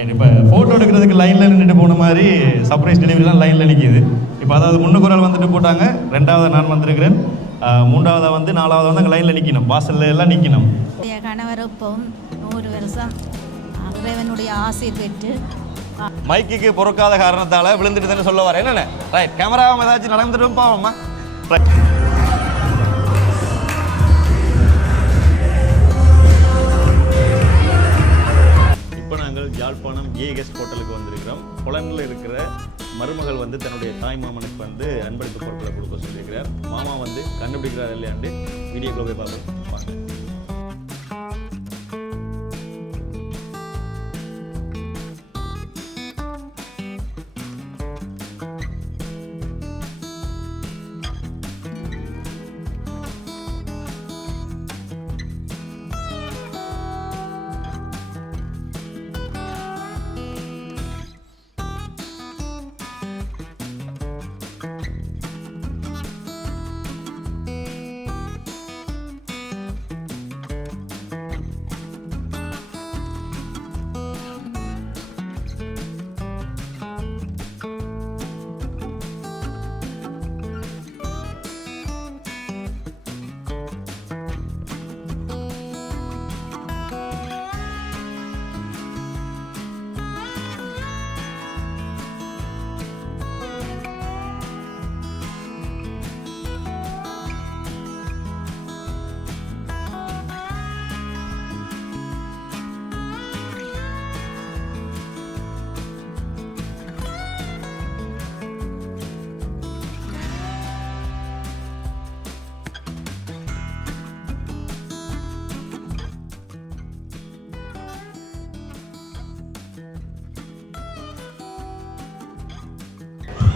இப்போ ஃபோட்டோ எடுக்கிறதுக்கு லைனில் நின்றுட்டு போன மாதிரி சர்ப்ரைஸ் டெலிவரிலாம் லைனில் நிற்கிது. இப்போ அதாவது முன்னுக்கு ஒரு ஆள் வந்துட்டு போட்டாங்க, ரெண்டாவது நான் வந்திருக்கிறேன், மூன்றாவதாக வந்து நாலாவது வந்து அங்கே லைனில் நிற்கணும், வாசல்ல எல்லாம் நிற்கணும். கணவர் இப்பவும் 100 வருஷம் இறைவனுடைய ஆசை பெற்று மைக்குக்கு பொறுக்காத காரணத்தால் விழுந்துட்டு தானே சொல்ல வரேன். என்னென்ன ரைட் கேமராவும் ஏதாச்சும் நடந்துடும் பாவம்மா. ரைட் யாழ்ப்பாணம் ஏஎஸ் ஹோட்டலுக்கு வந்திருக்கிறோம். புலனில் இருக்கிற மருமகள் வந்து தன்னுடைய தாய் மாமனுக்கு வந்து அன்பளிப்பு பொருட்களை கொடுக்க சொல்லியிருக்கிறார். மாமா வந்து கண்டுபிடிக்கிறார் இல்லையாண்டு வீடியோக்குள்ள போய் பார்ப்போம்.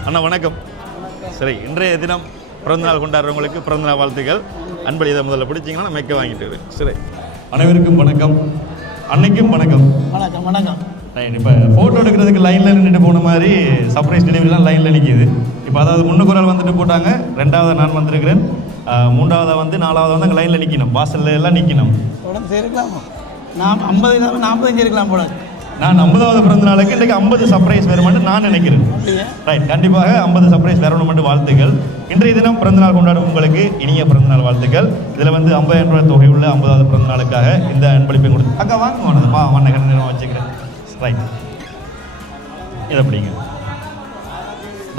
அண்ணா வணக்கம். சரி, இன்றைய தினம் பிறந்தநாள் கொண்டாடுறவங்களுக்கு பிறந்தநாள் வாழ்த்துக்கள். அன்பளி இதை முதல்ல பிடிச்சிங்கன்னா நான் மைக்க வாங்கிட்டு வரேன். சரி, அனைவருக்கும் வணக்கம், அன்னைக்கும் வணக்கம். வணக்கம் வணக்கம். இப்போ ஃபோட்டோ எடுக்கிறதுக்கு லைனில் நின்றுட்டு போன மாதிரி சர்ப்ரைஸ் டெலிவரிலாம் லைனில் நிற்கிது. இப்போ அதாவது முன்னுக்கு ஒரு ஆள் வந்துட்டு போட்டாங்க, ரெண்டாவது நான் வந்திருக்கிறேன், மூன்றாவதாக வந்து நாலாவது வந்து அங்கே லைனில் நிற்கணும், வாசல்ல எல்லாம் நிற்கணும். உடம்பு சேர்க்கலாமா? நான் 50 இல்லாமல் 45 இருக்கலாம் போல. நான் 50வது பிறந்த நாளுக்கு இன்றைக்கு 50 சர்ப்ரைஸ் வேணுமென்று நான் நினைக்கிறேன். ரைட், கண்டிப்பாக 50 சர்ப்ரைஸ் வேணுமென்று வாழ்த்துக்கள். இன்றைய தினம் பிறந்தநாள் கொண்டாடும் உங்களுக்கு இனிய பிறந்தநாள் வாழ்த்துக்கள். இதில் வந்து 50,000 ரூபாய் தொகை உள்ள 50வது பிறந்த நாளுக்காக இந்த அன்பளிப்பை கொடுத்து அக்கா வாங்குவானது வண்ண கண்ணு வச்சுக்கிறேன். ரைட், இதை அப்படிங்க.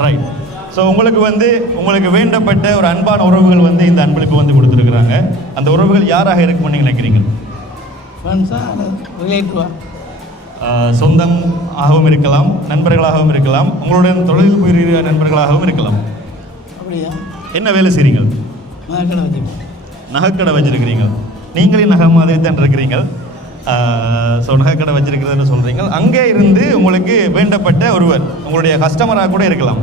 ரைட், ஸோ உங்களுக்கு வேண்டப்பட்ட ஒரு அன்பான உறவுகள் வந்து இந்த அன்பளிப்பு வந்து கொடுத்துருக்குறாங்க. அந்த உறவுகள் யாராக இருக்கும்னு நீங்கள் நினைக்கிறீங்க? சொந்தம் ஆகவும் இருக்கலாம், நண்பர்களாகவும் இருக்கலாம், உங்களுடன் தொழில் புரிகிற நண்பர்களாகவும் இருக்கலாம். அப்படியா? என்ன வேலை செய்கிறீங்க? நகைக்கடை வச்சிருக்கிறீங்க. நீங்களே நகை மாதிரி தான் இருக்கிறீங்க. ஸோ நகைக்கடை வச்சிருக்கிறதுன்னு சொல்கிறீங்க. அங்கே இருந்து உங்களுக்கு வேண்டப்பட்ட ஒருவர் உங்களுடைய கஸ்டமராக கூட இருக்கலாம்.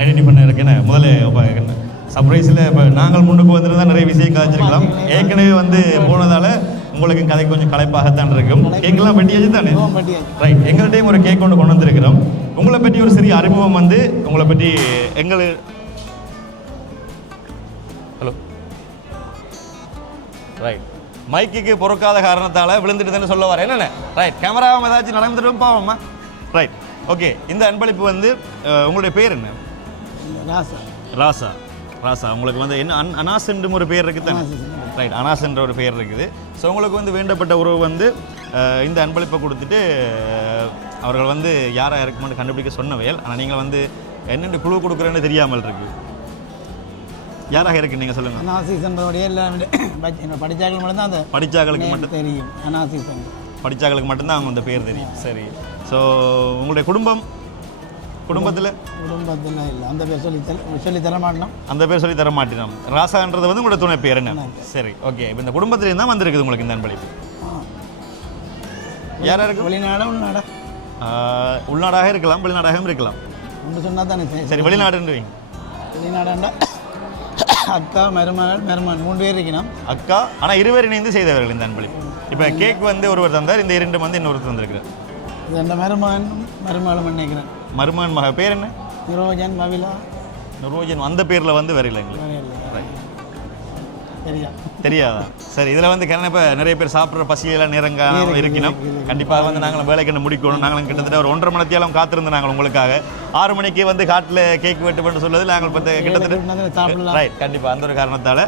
ஐடென்டி பண்ண இருக்கேன்னு முதல்ல சர்ப்ரைஸில் இப்போ நாங்கள் முன்னுக்கு வந்துருந்தால் நிறைய விஷயம் காய்ச்சிருக்கலாம். ஏற்கனவே வந்து போனதால் உங்களுக்கு கதை கொஞ்சம் களைப்பாகத்தான் இருக்கும். கேக்கெல்லாம் வெட்டியாச்சு தானே? ரைட், எங்கள்கிட்டையும் ஒரு கேக் கொண்டு வந்திருக்கிறோம். உங்களை பற்றி ஒரு சிறிய அறிமுகம் வந்து உங்களை பற்றி ஹலோ ரைட் மைக்குக்கு பொறுக்காத காரணத்தால் விழுந்துட்டு தானே சொல்ல வரேன். என்னென்ன ரைட் கேமராவும் ஏதாச்சும் நடந்துடும் பாவம்மா. Right, okay. இந்த அன்பளிப்பு வந்து உங்களுடைய பேர் என்ன? ராசா. ராசா, உங்களுக்கு வந்து என்ன அனாஸ்ன்ற ஒரு பேர் இருக்குது தானே? ரைட், அனாஸ்ன்ற ஒரு பேர் இருக்குது. ஸோ உங்களுக்கு வந்து வேண்டப்பட்ட உறவு வந்து இந்த அன்பளிப்பை கொடுத்துட்டு அவர்கள் வந்து யாராக இருக்குமென்னு கண்டுபிடிக்க சொன்னவையல். ஆனால் நீங்கள் வந்து என்னென்ன குழு கொடுக்குறேன்னு தெரியாமல் இருக்கு. யாராக இருக்கு நீங்கள் சொல்லுங்கள். அனாசிசன்றோடைய படித்தாக்கள் மட்டும்தான் அந்த படித்தாக்களுக்கு மட்டும் தெரியும். அனாசிசன் படித்தாக்களுக்கு மட்டும்தான் அவங்க அந்த பேர் தெரியும். சரி, ஸோ உங்களுடைய குடும்பத்தில் இல்லை, அந்த பேர் சொல்லி தர மாட்டோம். அந்த பேர் சொல்லி தர மாட்டோம். ராசான்றது வந்து உங்களோட துணை பேர் என்ன? சரி, ஓகே. இப்போ இந்த குடும்பத்திலேருந்து தான் வந்திருக்குது உங்களுக்கு இந்த அன்பளிப்பு. யாராக இருக்கு? வெளிநாடா உள்நாடா? உள்நாடாக இருக்கலாம், வெளிநாடாகவும் இருக்கலாம். ஒன்று சொன்னால் தானே. சரி, வெளிநாடுன்றீங்க. வெளிநாடாண்டா அக்கா மருமகள் 3 பேர் இருக்கணும். அக்கா, ஆனால் 2 பேர் இணைந்து செய்தவர்கள் இந்த அன்பளிப்பு. இப்போ கேக் வந்து ஒருவர் தந்தார், இந்த 2 வந்து இன்னொருத்தர் தந்திருக்கிறார். இந்த மருமகளும் நினைக்கிறேன். மருமகன் மக பேர் என்ன? நிரோஜன் பவிலா. நிரோஜன் அந்த பேரில் வந்து வரல எங்களுக்கு. சரியா? தெரியாதா? சரி, இதில் வந்து கிணறு இப்போ நிறைய பேர் சாப்பிட்ற பசியெல்லாம் நேரங்க இருக்கணும். கண்டிப்பாக வந்து நாங்களும் வேலைக்கு முடிக்கணும். நாங்களும் கிட்டத்தட்ட ஒரு 1.5 மணி நேரம் காத்திருந்து நாங்கள் உங்களுக்காக 6 மணிக்கு வந்து காட்டில் கேக் வெட்டுப்பட்டு சொல்லுவது நாங்கள் இப்போ கிட்டத்தட்ட ரைட். கண்டிப்பாக அந்த ஒரு காரணத்தால்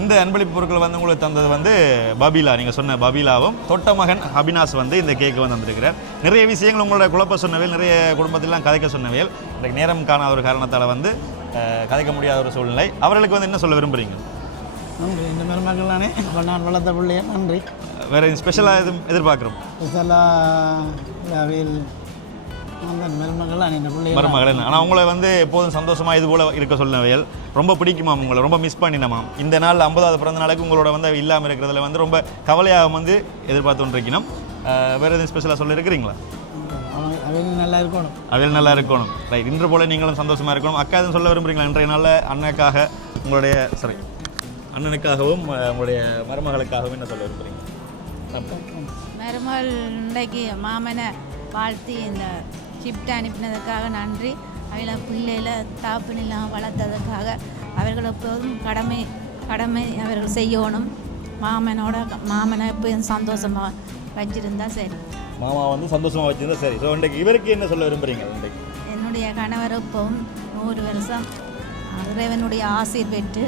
இந்த அன்பளிப்பு பொருட்கள் வந்து உங்களுக்கு தந்தது வந்து பபீலா, நீங்கள் சொன்ன பபீலாவும் தொட்ட மகன் அபினாஸ் வந்து இந்த கேக்கு வந்து வந்திருக்கிறார். நிறைய விஷயங்கள் உங்களோட குழப்ப சொன்னவையில், நிறைய குடும்பத்திலாம் கதைக்க சொன்னவையில் இன்றைக்கு நேரம் காணாத ஒரு காரணத்தால் வந்து கதைக்க முடியாத ஒரு சூழ்நிலை. அவர்களுக்கு வந்து என்ன சொல்ல விரும்புகிறீங்க? நன்றி, இந்த மருமக்கள் தானே அப்போ நான் வளர்த்த பிள்ளைய நன்றி. வேறு ஸ்பெஷலாக எதுவும் எதிர்பார்க்குறோம்? ஸ்பெஷலாக அவையில் அந்த மருமகள் தான் இந்த பிள்ளைய மருமகள். ஆனால் அவங்கள வந்து எப்போதும் சந்தோஷமாக இது போல் இருக்க சொன்னவையல் ரொம்ப பிடிக்குமா, உங்களை ரொம்ப மிஸ் பண்ணினமா? இந்த நாள் 50வது பிறந்த நாளுக்கு உங்களோட வந்து இல்லாமல் இருக்கிறதுல வந்து ரொம்ப கவலையாக வந்து எதிர்பார்த்து இருக்கணும். வேறு எதுவும் ஸ்பெஷலாக சொல்ல இருக்கிறீங்களா? அவையில் நல்லா இருக்கணும். அவையில் நல்லா இருக்கணும். ரைட். இன்று போல் நீங்களும் சந்தோஷமாக இருக்கணும். அக்கா எதுவும் சொல்ல விரும்புகிறீங்களா? இன்றைய நாளில் அண்ணனுக்காக உங்களுடைய அண்ணனுக்காகவும் உங்களுடைய மருமகளுக்காகவும் என்ன சொல்ல விரும்புகிறீங்க? மருமகள் இன்றைக்கு மாமனை வாழ்த்தி இந்த ஷிஃப்ட் அனுப்பினதுக்காக நன்றி. அவளை பிள்ளையில தாப்புனிலாம் வளர்த்ததுக்காக அவர்கள் எப்போதும் கடமை அவர்கள் செய்யணும். மாமனை எப்போதும் சந்தோஷமாக வச்சிருந்தா சரி. மாமா வந்து சந்தோஷமாக வச்சிருந்தா சரி. ஸோ இன்றைக்கு இவருக்கு என்ன சொல்ல விரும்புகிறீங்க? இன்றைக்கு என்னுடைய கணவர் இப்போவும் 100 வருஷம் இறைவனுடைய ஆசீர் பெற்று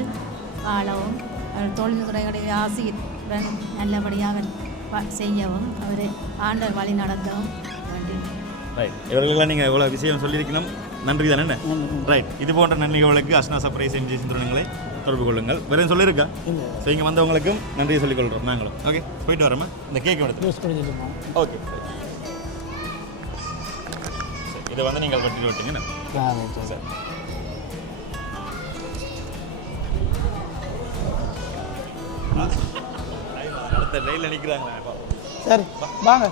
வாழவும், அவர் தொழில்துறையுடைய ஆசீருடன் நல்லபடியாக செய்யவும், அவரை ஆண்டவர் வழி நடத்தவும் நன்றி. ரைட். இவர்களெல்லாம் நீங்கள் இவ்வளோ விஷயம் சொல்லியிருக்கணும். நன்றி தானே என்ன? ரைட். இது போன்ற நன்றிகளுக்கு அஸ்னா சர்ப்ரைஸ் என்ஜி சிந்தனைகளை தொடர்பு கொள்ளுங்கள். வேறு சொல்லியிருக்கா? ஸோ இங்கே வந்தவங்களுக்கும் நன்றியை சொல்லிக்கொள்கிறோம் நாங்களும். ஓகே, போயிட்டு வரோமா? இந்த கேக் எடுத்து ஓகே. இதை வந்து நீங்கள் கட்டிட்டு விட்டீங்க சார். அடுத்த ரயில் நினைக்கிறாங்களா? சரி வாங்க.